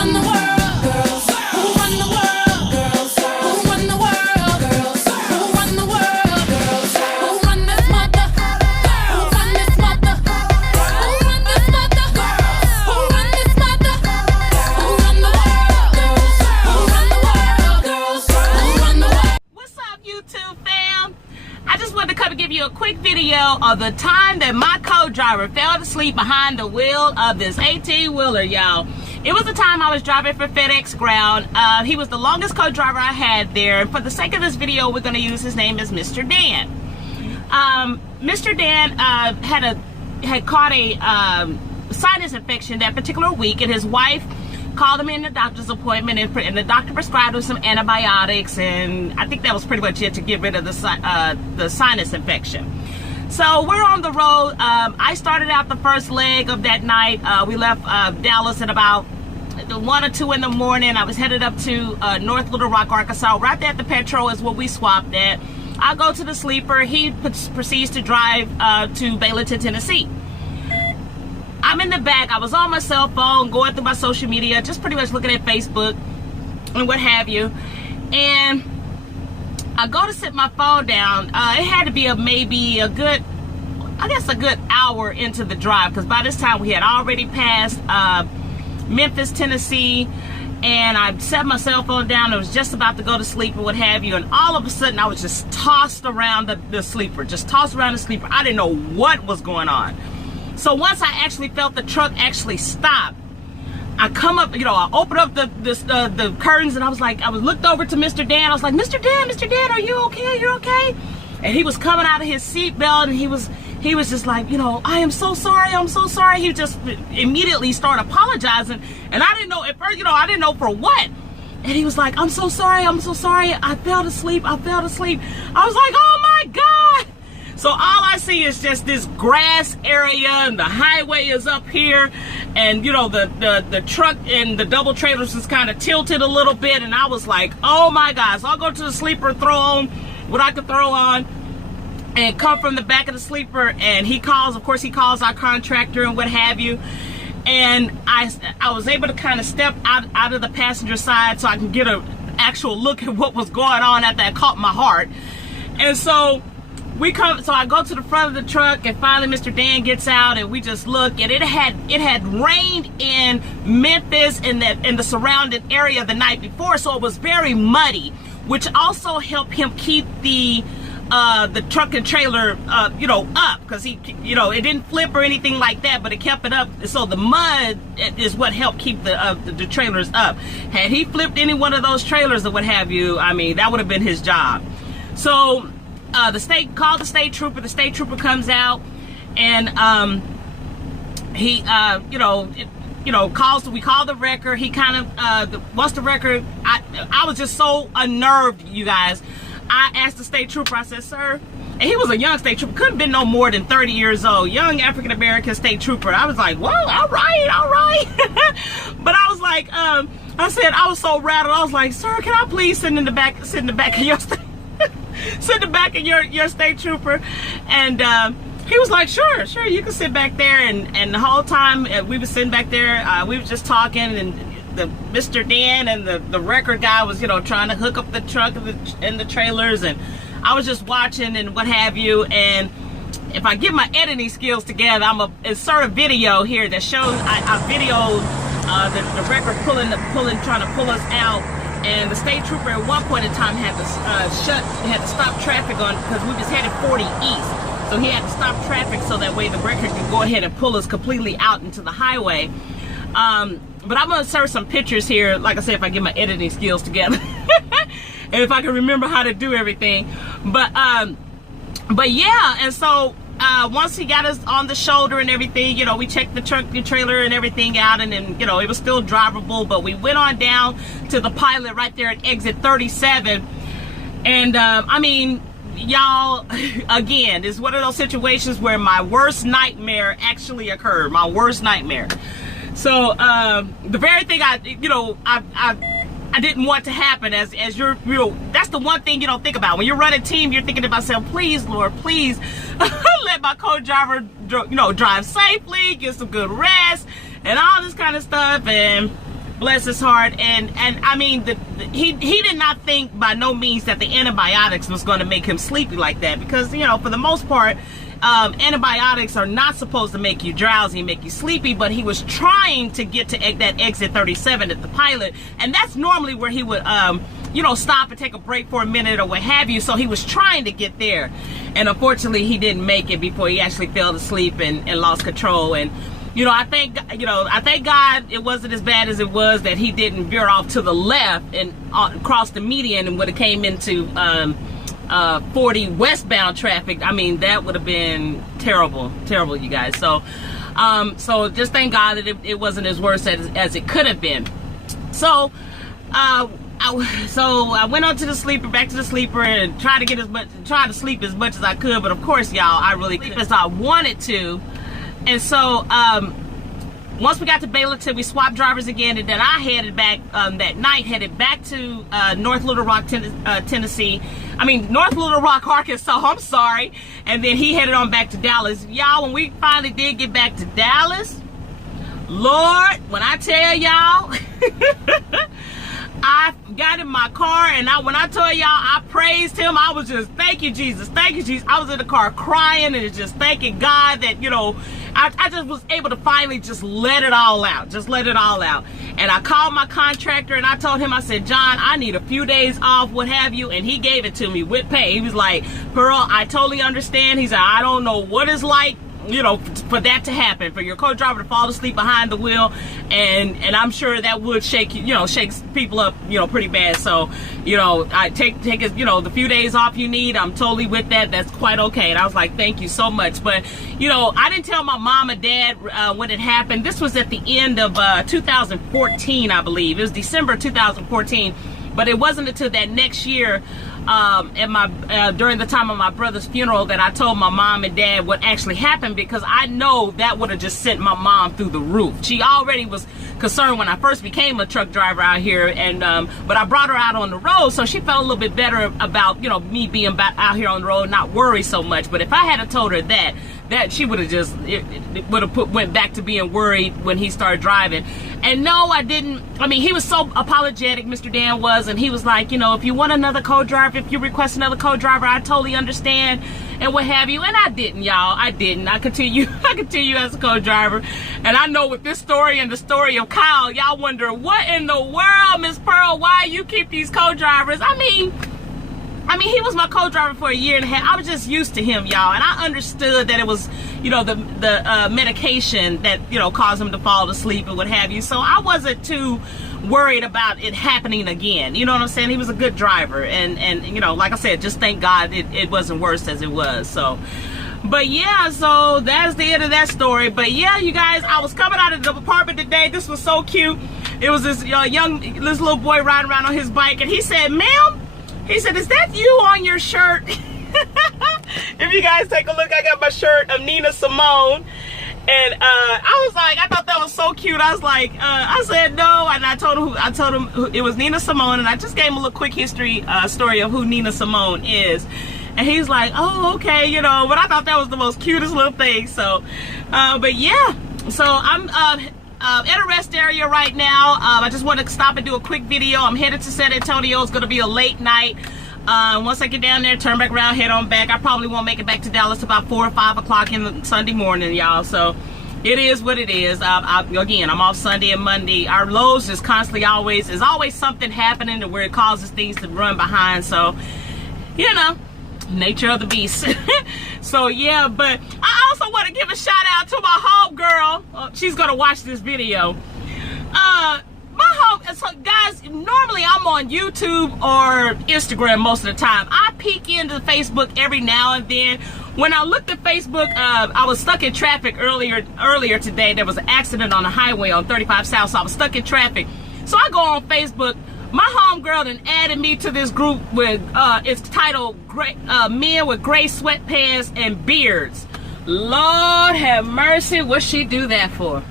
run the world, girls? Who run the world, girls? Who run the world, girls? Who run the world, girls? Who run this mother? Who run this mother? Who run this mother? Who run this mother? Who run the world, girls? Who run the world, girls? Who run the world? What's up, YouTube fam? I just wanted to come and give you a quick video of the time that my co-driver fell asleep behind the wheel of this 18-wheeler, y'all. It was the time I was driving for Fedex Ground. He was the longest co-driver I had there. And for the sake of this video, we're going to use his name as Mr. Dan. Mr. Dan had caught a sinus infection that particular week, and his wife called him in the doctor's appointment, and the doctor prescribed him some antibiotics, and I think that was pretty much it to get rid of the sinus infection. So we're on the road. I started out the first leg of that night. We left Dallas at about 1 or 2 in the morning. I was headed up to North Little Rock, Arkansas. Right there at the Petro is where we swapped at. I go to the sleeper. He proceeds to drive to Baileyton, Tennessee. I'm in the back. I was on my cell phone, going through my social media, just pretty much looking at Facebook and what have you. And I go to sit my phone down. It had to be maybe a good hour into the drive, because by this time we had already passed Memphis, Tennessee, and I set my cell phone down. I was just about to go to sleep or what have you, and all of a sudden I was just tossed around the sleeper, I didn't know what was going on. So once I actually felt the truck actually stop, I come up, I open up the curtains, and I looked over to Mr. Dan. I was like, Mr. Dan, are you okay? Are you okay? And he was coming out of his seatbelt, and he was just like, I am so sorry, I'm so sorry. He just immediately started apologizing, and I didn't know at first, I didn't know for what. And he was like, I'm so sorry, I fell asleep. I was like, oh my God. So all I see is just this grass area, and the highway is up here, and the truck and the double trailers is kind of tilted a little bit, and I was like, oh my God. So I'll go to the sleeper, throw on what I could throw on, and come from the back of the sleeper, and he calls our contractor and what have you. And I was able to kind of step out of the passenger side so I can get an actual look at what was going on after that caught my heart. And so I go to the front of the truck, and finally Mr. Dan gets out, and we just look, and it had rained in Memphis and the surrounding area the night before, so it was very muddy, which also helped him keep the truck and trailer up, because it didn't flip or anything like that, but it kept it up. So the mud is what helped keep the trailers up. Had he flipped any one of those trailers or what have you, I mean, that would have been his job. So the state called the state trooper. The state trooper comes out, and he we call the wrecker. He kind of once the wrecker, I was just so unnerved, you guys. I asked the state trooper, I said, sir, and he was a young state trooper, couldn't have been no more than 30 years old, young African American state trooper. I was like, whoa, all right. But I was like, I said, I was so rattled. I was like, sir, can I please sit in the back of your state sit in the back of your state trooper? And he was like, sure, you can sit back there. And the whole time we were sitting back there, we were just talking, and Mr. Dan and the record guy was trying to hook up the truck and the trailers, and I was just watching and what have you. And if I get my editing skills together, I'm gonna insert a video here that shows I videoed the record trying to pull us out. And the state trooper at one point in time had to stop traffic because we was headed 40 east. So he had to stop traffic so that way the wrecker could go ahead and pull us completely out into the highway. But I'm gonna insert some pictures here, like I said, if I get my editing skills together. And if I can remember how to do everything. But yeah, and so once he got us on the shoulder and everything, we checked the truck and trailer and everything out, and then, it was still drivable. But we went on down to the pilot right there at exit 37. And I mean, y'all, again, it's one of those situations where my worst nightmare actually occurred. My worst nightmare. So the very thing I didn't want to happen, as you're, that's the one thing you don't think about when you're running a team. You're thinking about saying, please, Lord, please let my co-driver, drive safely, get some good rest, and all this kind of stuff. And bless his heart. And I mean, he did not think by no means that the antibiotics was going to make him sleepy like that, because, you know, for the most part, antibiotics are not supposed to make you drowsy, make you sleepy, but he was trying to get to that exit 37 at the pilot, and that's normally where he would you know, stop and take a break for a minute or what have you. So he was trying to get there, and unfortunately he didn't make it before he actually fell asleep and lost control. And you know, I thank God it wasn't as bad as it was, that he didn't veer off to the left and cross the median and would have came into 40 westbound traffic. I mean, that would have been terrible, you guys. So so just thank God that it wasn't as worse as it could have been. So I went on to the sleeper, back to the sleeper, and tried to sleep as much as I could. But of course, y'all, I really couldn't as I wanted to. And so once we got to Baylorton, we swapped drivers again, and then I headed back that night, headed back to North Little Rock, Tennessee. I mean, North Little Rock, Arkansas, I'm sorry. And then he headed on back to Dallas. Y'all, when we finally did get back to Dallas, Lord, when I tell y'all, I got in my car, and when I tell y'all I praised him, I was just, thank you, Jesus, thank you, Jesus. I was in the car crying and just thanking God that, you know, I just was able to finally just let it all out, And I called my contractor and I told him, I said, John, I need a few days off, what have you, and he gave it to me with pay. He was like, Pearl, I totally understand. He said, I don't know what it's like, you know, for that to happen, for your co-driver to fall asleep behind the wheel, and I'm sure that would shake people up, you know, pretty bad. So, you know, I take it, you know, the few days off you need, I'm totally with that. That's quite okay. And I was like, thank you so much. But, you know, I didn't tell my mom and dad when it happened. This was at the end of 2014, I believe. It was December 2014. But it wasn't until that next year, during the time of my brother's funeral, that I told my mom and dad what actually happened, because I know that would have just sent my mom through the roof. She already was concerned when I first became a truck driver out here, and but I brought her out on the road, so she felt a little bit better about, you know, me being out here on the road, not worry so much. But if I had told her that she would have just, it would have went back to being worried when he started driving. And no, I didn't. I mean, he was so apologetic, Mr. Dan was, and he was like, you know, if you want another co-driver, if you request another co-driver, I totally understand, and what have you. And I didn't, y'all. I didn't. I continue as a co-driver. And I know with this story and the story of Kyle, y'all wonder, what in the world, Miss Pearl, why you keep these co-drivers? I mean, he was my co-driver for a year and a half. I was just used to him, y'all, and I understood that it was, you know, the medication that, you know, caused him to fall asleep and what have you. So I wasn't too worried about it happening again. You know what I'm saying? He was a good driver, and you know, like I said, just thank God it wasn't worse as it was. So, but yeah, so that's the end of that story. But yeah, you guys, I was coming out of the apartment today. This was so cute. It was this this little boy riding around on his bike, and he said, ma'am, he said, is that you on your shirt? If you guys take a look, I got my shirt of Nina Simone. And I was like, I thought that was so cute. I was like, I said no, and I told him who, it was Nina Simone, and I just gave him a little quick history story of who Nina Simone is. And he's like, oh, okay, you know, but I thought that was the most cutest little thing. So, but yeah, so I'm at a rest area right now. I just want to stop and do a quick video. I'm headed to San Antonio. It's going to be a late night. Once I get down there, turn back around, head on back. I probably won't make it back to Dallas about 4 or 5 o'clock in the Sunday morning, y'all. So it is what it is. Again, I'm off Sunday and Monday. Our loads is constantly there's always something happening to where it causes things to run behind. So, you know, nature of the beast. So yeah, but I also want to give a shout out to my home girl. She's gonna watch this video. So guys, normally I'm on YouTube or Instagram most of the time. I peek into Facebook every now and then. When I looked at Facebook, I was stuck in traffic earlier today. There was an accident on the highway on 35 South, so I was stuck in traffic. So I go on Facebook. My homegirl then added me to this group with it's titled Men with Gray Sweatpants and Beards. Lord have mercy, what she do that for?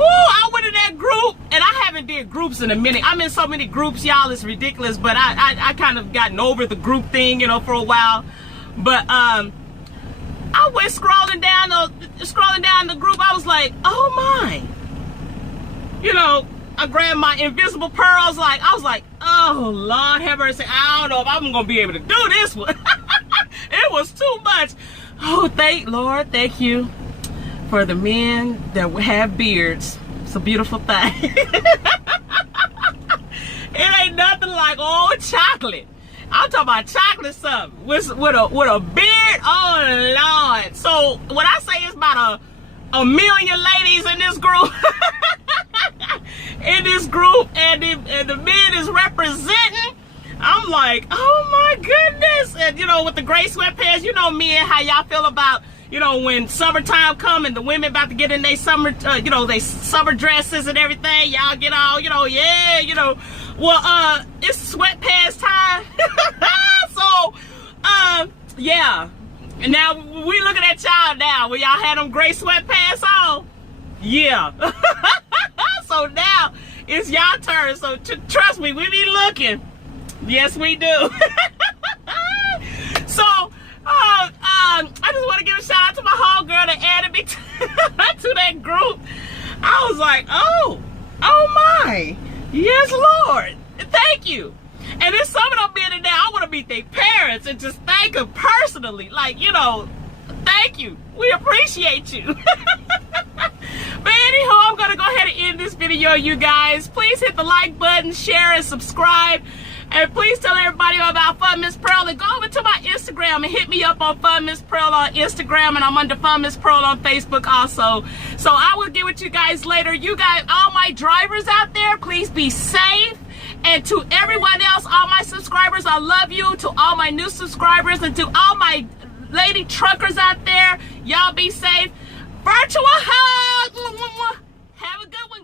Ooh, I went in that group, and I haven't did groups in a minute. I'm in so many groups, y'all, it's ridiculous, but I kind of gotten over the group thing, you know, for a while. But I went scrolling down the group. I was like, oh my, I grabbed my invisible pearls. Like, I was like, oh, Lord have mercy. I don't know if I'm going to be able to do this one. It was too much. Oh, Lord, thank you for the men that have beards. It's a beautiful thing. It ain't nothing like old chocolate. I'm talking about chocolate something with a beard. Oh, Lord. So when I say it's about a million ladies in this group, and the men is representing, I'm like, oh my goodness. And you know, with the gray sweatpants, you know me and how y'all feel about, you know, when summertime come and the women about to get in their summer, you know, they summer dresses and everything. Y'all get all, you know, yeah, you know. Well, it's sweatpants time. So, yeah. And now we looking at y'all now. When y'all had them gray sweatpants on, yeah. So now it's y'all turn. So trust me, we be looking. Yes, we do. So, I just want to give a shout out to my homegirl that added me to that group. I was like, oh my, yes, Lord, thank you. And there's some of them being in there, I want to meet their parents and just thank them personally. Like, you know, thank you. We appreciate you. But anyhow, I'm going to go ahead and end this video, you guys. Please hit the like button, share, and subscribe. And please tell everybody about Fun Miss Pearl. And go over to my Instagram and hit me up on Fun Miss Pearl on Instagram. And I'm under Fun Miss Pearl on Facebook also. So I will get with you guys later. You guys, all my drivers out there, please be safe. And to everyone else, all my subscribers, I love you. To all my new subscribers and to all my lady truckers out there, y'all be safe. Virtual hug. Have a good one.